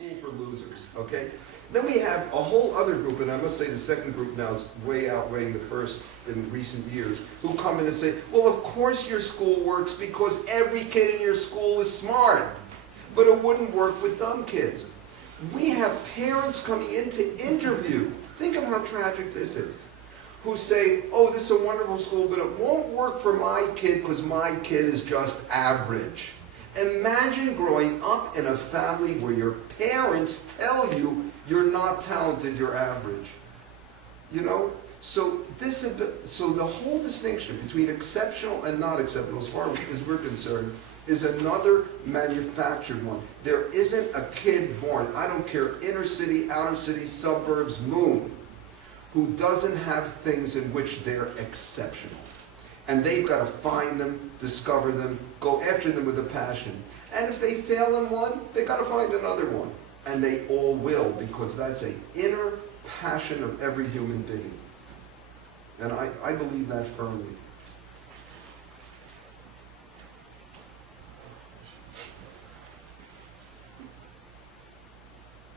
school for losers, okay? Then we have a whole other group, and I must say the second group now is way outweighing the first in recent years, who come in and say, well, of course your school works because every kid in your school is smart, but it wouldn't work with dumb kids. We have parents coming in to interview, think of how tragic this is, who say, oh, this is a wonderful school, but it won't work for my kid because my kid is just average. Imagine growing up in a family where your parents tell you you're not talented, you're average. You know? So the whole distinction between exceptional and not exceptional, as far as we're concerned, is another manufactured one. There isn't a kid born, I don't care, inner city, outer city, suburbs, moon, who doesn't have things in which they're exceptional. And they've got to find them, discover them, go after them with a passion. And if they fail in one, they've got to find another one. And they all will, because that's an inner passion of every human being. And I believe that firmly.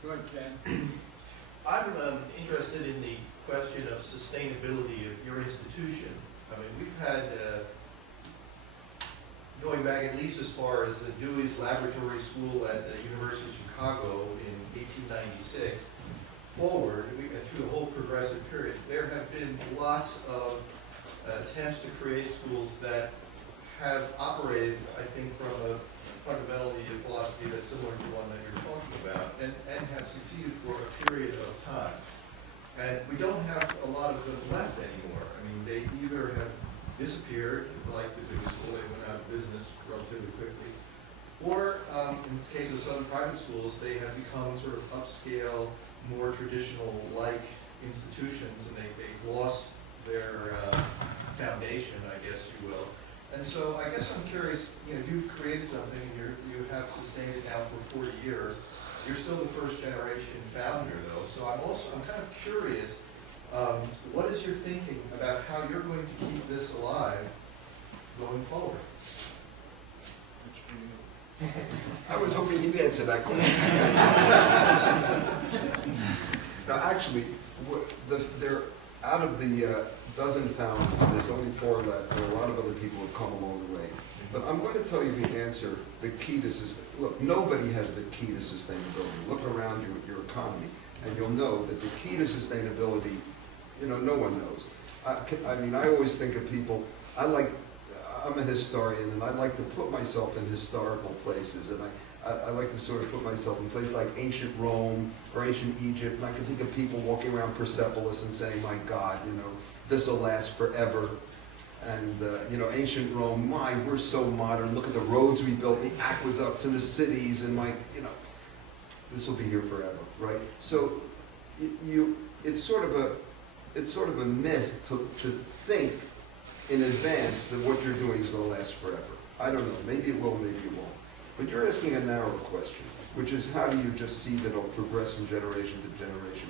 Go ahead, Ken. I'm interested in the question of sustainability of your institution. I mean, we've had, going back at least as far as the Dewey's Laboratory School at the University of Chicago in 1896, forward, through the whole progressive period, there have been lots of attempts to create schools that have operated, I think, from a fundamentally a philosophy that's similar to one that you're talking about, and have succeeded for a period of time. And we don't have a lot of them left anymore. I mean, they either have disappeared, like the Dewey School, they went out of business relatively quickly, or in the case of some private schools, they have become sort of upscale, more traditional-like institutions, and they've lost their foundation, I guess you will. And so I guess I'm curious, you know, you've created something, and you have sustained it now for 40 years. You're still the first generation founder, though, so I'm kind of curious, what is your thinking about how you're going to keep this alive going forward? I was hoping he'd answer that question. Now, actually, they're out of the dozen founders, there's only 4 left, and a lot of other people have come along the way. But I'm going to tell you the answer, the key to look, nobody has the key to sustainability. Look around you at your economy, and you'll know that the key to sustainability, you know, no one knows. I mean, I always think of people, I'm a historian, and I like to put myself in historical places, and I like to sort of put myself in places like ancient Rome or ancient Egypt, and I can think of people walking around Persepolis and saying, my God, you know, this will last forever. And, you know, ancient Rome, we're so modern, look at the roads we built, the aqueducts and the cities, and you know, this will be here forever, right? So, it's sort of a myth to think in advance that what you're doing is going to last forever. I don't know, maybe it will, maybe it won't. But you're asking a narrow question, which is how do you just see that it'll progress from generation to generation?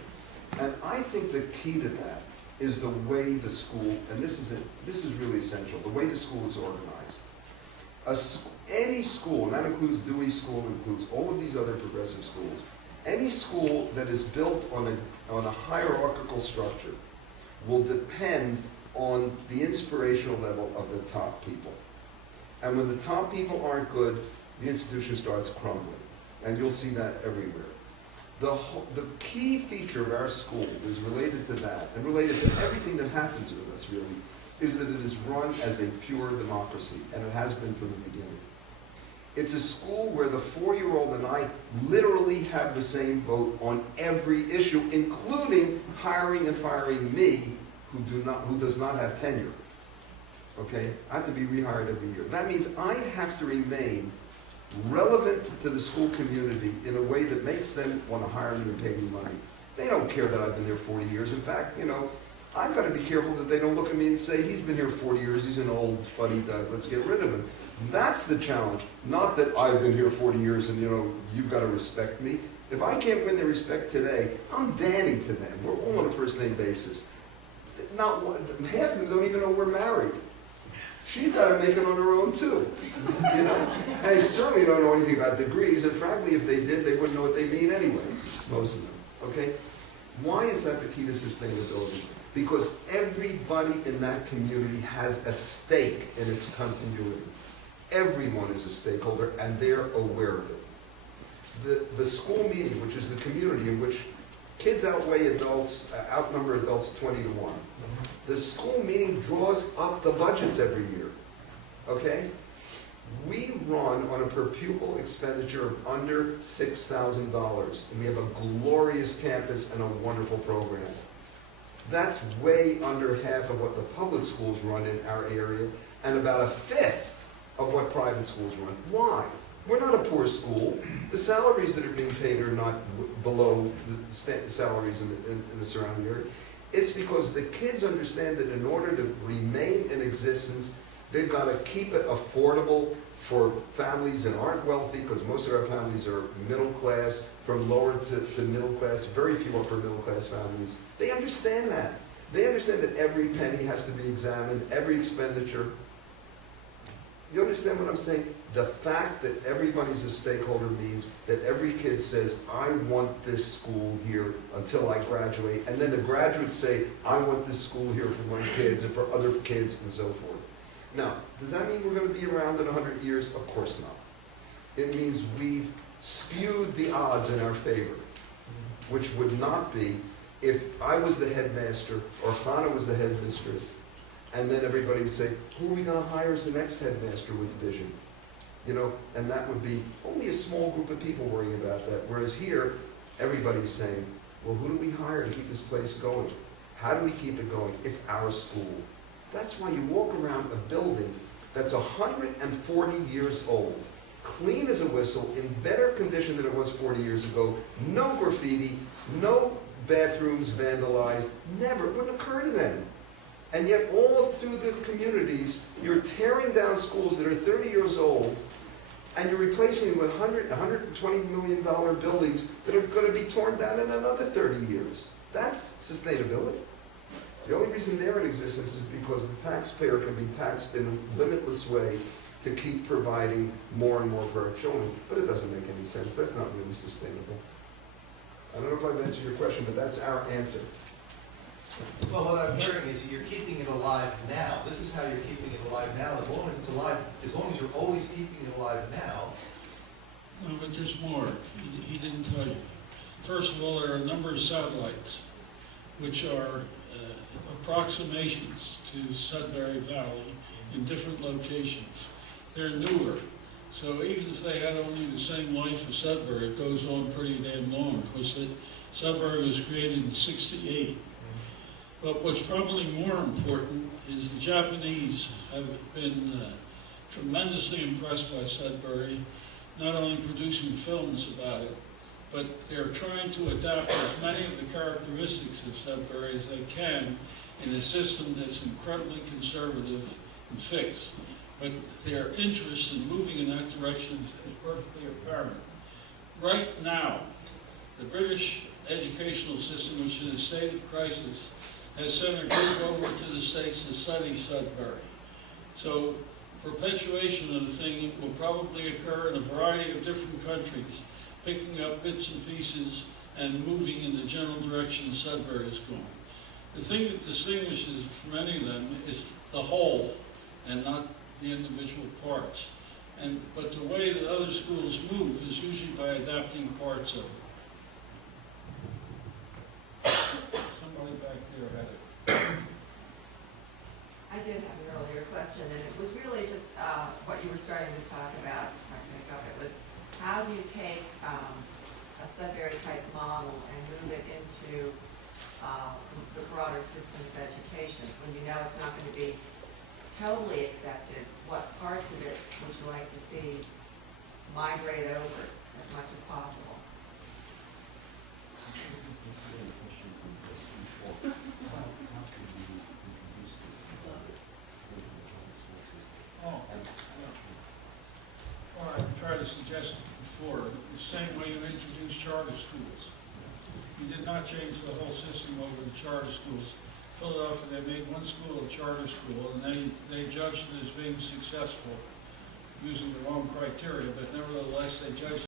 And I think the key to that is the way the school, and this is really essential, the way the school is organized. Any school, and that includes Dewey School, includes all of these other progressive schools, any school that is built on a hierarchical structure will depend on the inspirational level of the top people. And when the top people aren't good, the institution starts crumbling. And you'll see that everywhere. The key feature of our school is related to that, and related to everything that happens with us, really, is that it is run as a pure democracy, and it has been from the beginning. It's a school where the 4-year-old and I literally have the same vote on every issue, including hiring and firing me, who does not have tenure. Okay? I have to be rehired every year. That means I have to remain relevant to the school community in a way that makes them want to hire me and pay me money. They don't care that I've been here 40 years. In fact, you know, I've got to be careful that they don't look at me and say, he's been here 40 years, he's an old fuddy-duddy, let's get rid of him. That's the challenge. Not that I've been here 40 years and, you know, you've got to respect me. If I can't win their respect today, I'm Danny to them. We're all on a first-name basis. Not one, half of them don't even know we're married. she's got to make it on her own too. You know, and they certainly don't know anything about degrees, and frankly, if they did, they wouldn't know what they mean anyway, most of them, okay? Why is that the key to sustainability? Because everybody in that community has a stake in its continuity. Everyone is a stakeholder, and they're aware of it. The school meeting, which is the community in which kids outweigh adults, outnumber adults 20 to 1. The school meeting draws up the budgets every year, okay? We run on a per pupil expenditure of under $6,000, and we have a glorious campus and a wonderful program. That's way under half of what the public schools run in our area, and about a fifth of what private schools run. Why? We're not a poor school. The salaries that are being paid are not below the salaries in the surrounding area. It's because the kids understand that in order to remain in existence, they've got to keep it affordable for families that aren't wealthy, because most of our families are middle class, from lower to middle class, very few upper middle class families. They understand that. They understand that every penny has to be examined, every expenditure. You understand what I'm saying? The fact that everybody's a stakeholder means that every kid says, I want this school here until I graduate, and then the graduates say, I want this school here for my kids and for other kids and so forth. Now, does that mean we're going to be around in 100 years? Of course not. It means we've skewed the odds in our favor, which would not be if I was the headmaster or Hannah was the headmistress, and then everybody would say, who are we going to hire as the next headmaster with vision? You know, and that would be only a small group of people worrying about that. Whereas here, everybody's saying, well, who do we hire to keep this place going? How do we keep it going? It's our school. That's why you walk around a building that's 140 years old, clean as a whistle, in better condition than it was 40 years ago, no graffiti, no bathrooms vandalized, never, it wouldn't occur to them. And yet all through the communities, you're tearing down schools that are 30 years old, and you're replacing them with $120 million buildings that are going to be torn down in another 30 years. That's sustainability. The only reason they're in existence is because the taxpayer can be taxed in a limitless way to keep providing more and more for our children. But it doesn't make any sense. That's not really sustainable. I don't know if I've answered your question, but that's our answer. Well, what I'm hearing is you're keeping it alive now. This is how you're keeping it alive now. As long as it's alive, as long as you're always keeping it alive now. No, but there's more. He didn't tell you. First of all, there are a number of satellites, which are approximations to Sudbury Valley in different locations. They're newer. So even if they had only the same life as Sudbury, it goes on pretty damn long, because Sudbury was created in '68. But what's probably more important is the Japanese have been tremendously impressed by Sudbury, not only producing films about it, but they're trying to adapt as many of the characteristics of Sudbury as they can in a system that's incredibly conservative and fixed. But their interest in moving in that direction is perfectly apparent. Right now, the British educational system, which is in a state of crisis, has sent a group over to the States to study Sudbury. So perpetuation of the thing will probably occur in a variety of different countries, picking up bits and pieces and moving in the general direction Sudbury is going. The thing that distinguishes from any of them is the whole and not the individual parts. But the way that other schools move is usually by adapting parts of it. Somebody back there had it. I did have an earlier question, and it was really just what you were starting to talk about, it was how do you take a Sudbury type model and move it into the broader system of education when you know it's not going to be totally accepted? What parts of it would you like to see migrate over as much as possible? Well, I tried to suggest it before, the same way you introduced charter schools. You did not change the whole system over to charter schools. Philadelphia, they made one school a charter school, and they judged it as being successful using the wrong criteria, but nevertheless, they judged